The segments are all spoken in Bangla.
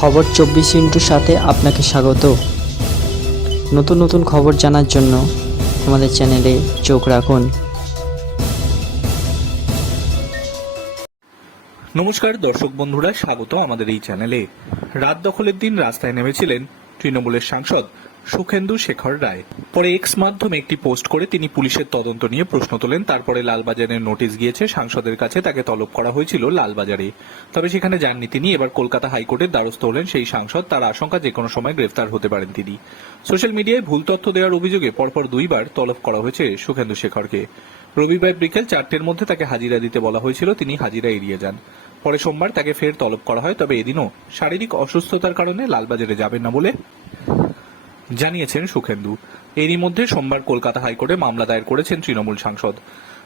খবর চব্বিশ ইন্টুর সাথে আপনাকে স্বাগত। নতুন নতুন খবর জানার জন্য আমাদের চ্যানেলে চোখ রাখুন। নমস্কার দর্শক বন্ধুরা, স্বাগত আমাদের এই চ্যানেলে। রাত দখলের দিন রাস্তায় নেমেছিলেন তৃণমূলের সাংসদ সুখেন্দু শেখর রায়। পরে এক্স মাধ্যমে একটি পোস্ট করে তিনি পুলিশের তদন্ত নিয়ে প্রশ্ন তোলেন। তারপরে লালবাজারের নোটিশ গিয়েছে, সাংসদের কাছে তাকে তলব করা হয়েছিল লালবাজারে। তবে সেখানে যাননি তিনি। এবার কলকাতা হাইকোর্টের দ্বারস্থ হলেন সেই সাংসদ। তার আশঙ্কা যে কোনো সময় গ্রেফতার হতে পারেন তিনি। সোশ্যাল মিডিয়ায় ভুল তথ্য দেওয়ার অভিযোগে পরপর দুইবার তলব করা হয়েছে সুখেন্দু শেখরকে। রবিবার বিকেল চারটের মধ্যে তাকে হাজিরা দিতে বলা হয়েছিল। তিনি হাজিরা এড়িয়ে যান। পরে সোমবার তাকে ফের তলব করা হয়। তবে এদিনও শারীরিক অসুস্থতার কারণে লালবাজারে যাবেন না বলে জানিয়েছেন সুখেন্দু। এরই মধ্যে সোমবার কলকাতা হাইকোর্টে মামলা দায়ের করেছেন তৃণমূল সাংসদ।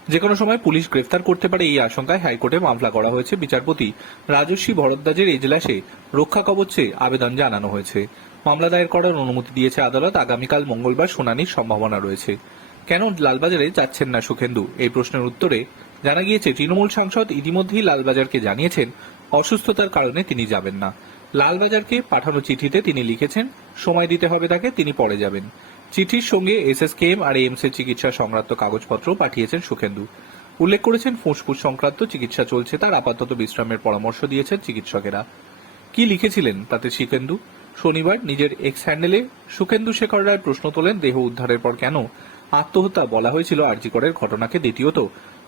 যে কোনো সময় পুলিশ গ্রেফতার করতে পারে এই আশঙ্কায় হাইকোর্টে মামলা করা হয়েছে বিচারপতি রাজস্বী ভরদ্বাজের এজলাসে। রক্ষা কবচে আবেদন জানানো হয়েছে। মামলা দায়ের করার অনুমতি দিয়েছে আদালত। আগামীকাল মঙ্গলবার শুনানির সম্ভাবনা রয়েছে। কেন লালবাজারে যাচ্ছেন না সুখেন্দু? এই প্রশ্নের উত্তরে জানা গিয়েছে, তৃণমূল সাংসদ ইতিমধ্যেই লালবাজারকে জানিয়েছেন, অসুস্থতার কারণে তিনি যাবেন না। লালবাজারকে পাঠানো চিঠিতে তিনি লিখেছেন সময় দিতে হবে তাকে, তিনি পরে যাবেন। চিঠির সঙ্গে এসএসকেএম আর এইমস এর চিকিৎসা সংক্রান্ত কাগজপত্র পাঠিয়েছেন সুখেন্দু। উল্লেখ করেছেন, ফুসফুস সংক্রান্ত চিকিৎসা চলছে, তার আপাতত বিশ্রামের পরামর্শ দিয়েছেন চিকিৎসকেরা। কি লিখেছিলেন তাতে সুখেন্দু? শনিবার নিজের এক্স হ্যান্ডেলে সুখেন্দু শেখর রায় প্রশ্ন তোলেন, দেহ উদ্ধারের পর কেন আত্মহত্যা বলা হয়েছিল আরজিকরের ঘটনাকে? দ্বিতীয়ত,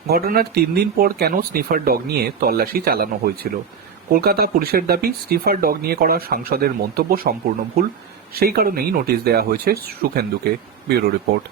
ঘটনার তিন দিন পর কেন স্নিফার ডগ নিয়ে তল্লাশি চালানো হয়েছিল? কলকাতা পুলিশের দাবি, স্নিফার ডগ নিয়ে করা সাংসদের মন্তব্য সম্পূর্ণ ভুল। সেই কারণেই নোটিশ দেয়া হয়েছে সুখেন্দুকে ব্যুরো রিপোর্ট।